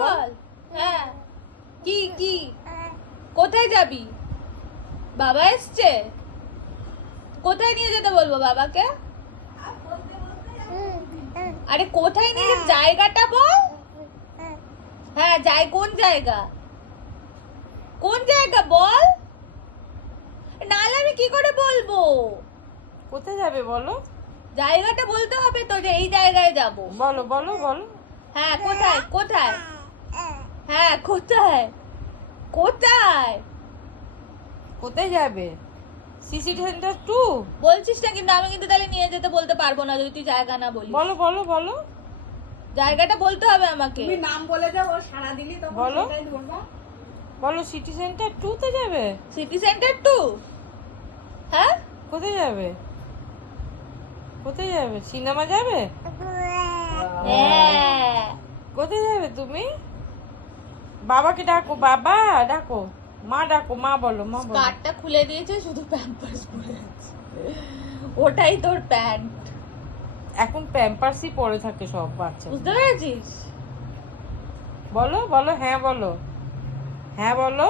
বল। হ্যাঁ, কি কি কোথায় যাবি? বাবা এসছে, কোথায় নিয়ে যেতে বলবো বাবাকে? আরে কোথায় নিয়ে জায়গাটা বল। হ্যাঁ যাই, কোন জায়গা, কোন জায়গা বল, নাহলে আমি কি করে বলবো? কোথায় যাবে বলো? জায়গাটা বলতে হবে তো, যে এই জায়গায় যাব। বলো বলো বলো। হ্যাঁ কোথায় কোথায়? হ্যাঁ কোথায় কোথায়? কোথায় যাবে? CC centre 2। বলছিস না কিন্তু, আমি কিন্তু তাহলে নিয়ে যেতে বলতে পারবো না যদি তুই জায়গা না বলিস। বলো বলো বলো জায়গাটা বলতে হবে আমাকে। তুমি নাম বলে দাও, ও সারা দিলি তখন বলো। সেটাই ধরবা। বলো সিটি সেন্টার 2 তে যাবে? City centre 2? হ্যাঁ কোথায় যাবে? কোথায় যাবে? সিনেমা যাবে? হ্যাঁ। কোথায় যাবে তুমি? বাবাকে ডাকো, বাবা ডাকো, মা ডাকো, মা বলো, মা বলো। স্কার্টটা খুলে দিয়েছে, শুধু প্যাম্পার্স পরে আছে, ওটাই তোর প্যান্ট। এখন প্যাম্পার্সই পরে থাকে সব বাচ্চা। বুঝতে পেরেছিস? বলো বলো, হ্যাঁ বলো, হ্যাঁ বলো।